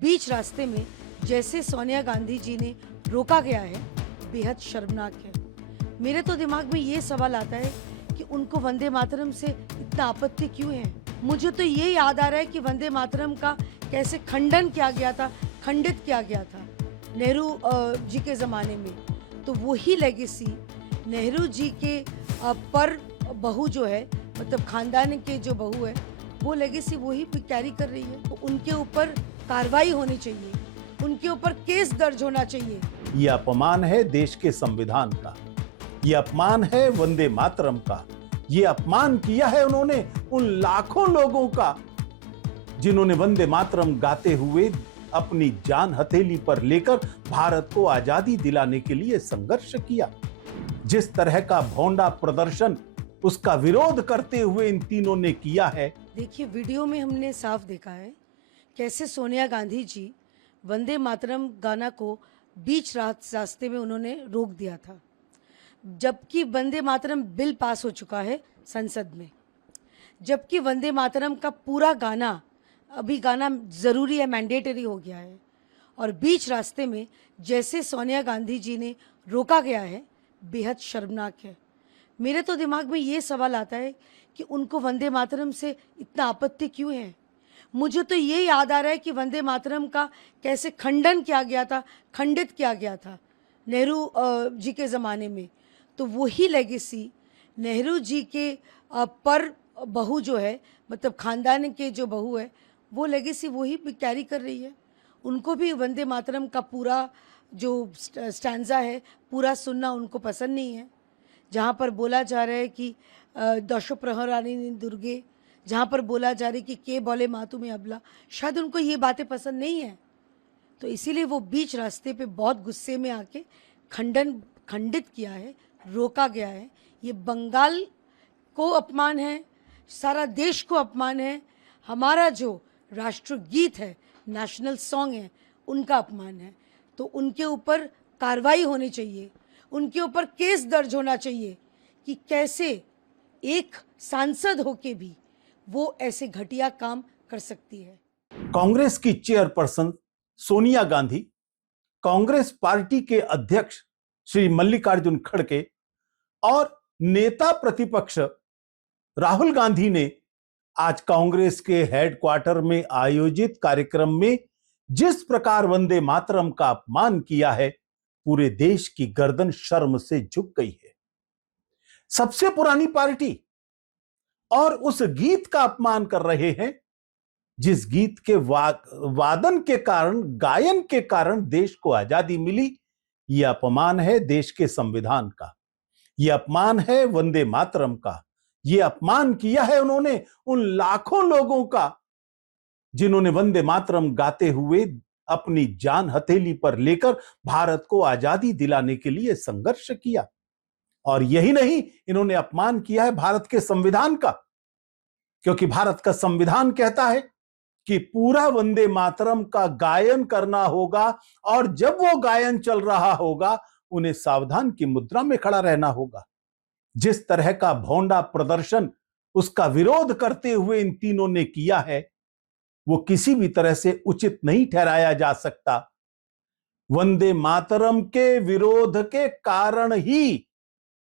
बीच रास्ते में जैसे सोनिया गांधी जी ने रोका गया है, बेहद शर्मनाक है। मेरे तो दिमाग में ये सवाल आता है कि उनको वंदे मातरम से इतना आपत्ति क्यों है। मुझे तो ये याद आ रहा है कि वंदे मातरम का कैसे खंडन किया गया था, खंडित किया गया था नेहरू जी के ज़माने में। तो वही लेगेसी नेहरू जी के पर बहू जो है, मतलब खानदान के जो बहू है, वो लेगेसी वही कैरी कर रही है। तो उनके ऊपर कार्रवाई होनी चाहिए, उनके ऊपर केस दर्ज होना चाहिए। ये अपमान है देश के संविधान का, ये अपमान है वंदे मातरम का, ये अपमान किया है उन्होंने उन लाखों लोगों का जिन्होंने वंदे मातरम गाते हुए अपनी जान हथेली पर लेकर भारत को आजादी दिलाने के लिए संघर्ष किया। जिस तरह का भोंडा प्रदर्शन उसका विरोध करते हुए इन तीनों ने किया है। देखिए, वीडियो में हमने साफ देखा है कैसे सोनिया गांधी जी वंदे मातरम गाना को बीच रास्ते में उन्होंने रोक दिया था, जबकि वंदे मातरम बिल पास हो चुका है संसद में, जबकि वंदे मातरम का पूरा गाना अभी गाना ज़रूरी है, मैंडेटरी हो गया है। और बीच रास्ते में जैसे सोनिया गांधी जी ने रोका गया है, बेहद शर्मनाक है। मेरे तो दिमाग में ये सवाल आता है कि उनको वंदे मातरम से इतना आपत्ति क्यों है। मुझे तो ये याद आ रहा है कि वंदे मातरम का कैसे खंडन किया गया था, खंडित किया गया था नेहरू जी के ज़माने में। तो वही लेगेसी नेहरू जी के पर बहू जो है, मतलब खानदान के जो बहू है, वो लेगेसी वही कैरी कर रही है। उनको भी वंदे मातरम का पूरा जो स्टैंजा है, पूरा सुनना उनको पसंद नहीं है। जहाँ पर बोला जा रहा है कि दशो प्रहरानी दुर्गे, जहाँ पर बोला जा रहा है कि के बोले माँ तुम्हें अबला, शायद उनको ये बातें पसंद नहीं है। तो इसीलिए वो बीच रास्ते पे बहुत गुस्से में आके खंडित किया है, रोका गया है। ये बंगाल को अपमान है, सारा देश को अपमान है, हमारा जो राष्ट्रगीत है, नेशनल सॉन्ग है, उनका अपमान है। तो उनके ऊपर कार्रवाई होनी चाहिए, उनके ऊपर केस दर्ज होना चाहिए कि कैसे एक सांसद होके भी वो ऐसे घटिया काम कर सकती है। कांग्रेस की चेयरपर्सन सोनिया गांधी, कांग्रेस पार्टी के अध्यक्ष श्री मल्लिकार्जुन खड़गे और नेता प्रतिपक्ष राहुल गांधी ने आज कांग्रेस के हेडक्वार्टर में आयोजित कार्यक्रम में जिस प्रकार वंदे मातरम का अपमान किया है, पूरे देश की गर्दन शर्म से झुक गई है। सबसे पुरानी पार्टी और उस गीत का अपमान कर रहे हैं जिस गीत के वादन के कारण, गायन के कारण देश को आजादी मिली। यह अपमान है देश के संविधान का, यह अपमान है वंदे मातरम का, यह अपमान किया है उन्होंने उन लाखों लोगों का जिन्होंने वंदे मातरम गाते हुए अपनी जान हथेली पर लेकर भारत को आजादी दिलाने के लिए संघर्ष किया। और यही नहीं, इन्होंने अपमान किया है भारत के संविधान का, क्योंकि भारत का संविधान कहता है कि पूरा वंदे मातरम का गायन करना होगा और जब वो गायन चल रहा होगा उन्हें सावधान की मुद्रा में खड़ा रहना होगा। जिस तरह का भोंडा प्रदर्शन उसका विरोध करते हुए इन तीनों ने किया है, वो किसी भी तरह से उचित नहीं ठहराया जा सकता। वंदे मातरम के विरोध के कारण ही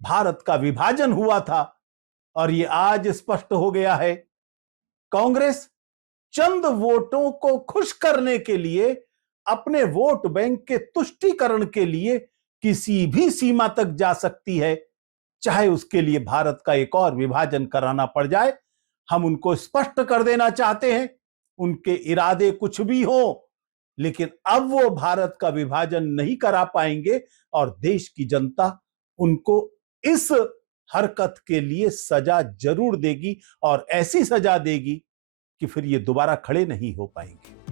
भारत का विभाजन हुआ था और ये आज स्पष्ट हो गया है। कांग्रेस चंद वोटों को खुश करने के लिए, अपने वोट बैंक के तुष्टीकरण के लिए किसी भी सीमा तक जा सकती है, चाहे उसके लिए भारत का एक और विभाजन कराना पड़ जाए। हम उनको स्पष्ट कर देना चाहते हैं, उनके इरादे कुछ भी हो, लेकिन अब वो भारत का विभाजन नहीं करा पाएंगे और देश की जनता उनको इस हरकत के लिए सजा जरूर देगी और ऐसी सजा देगी कि फिर ये दोबारा खड़े नहीं हो पाएंगे।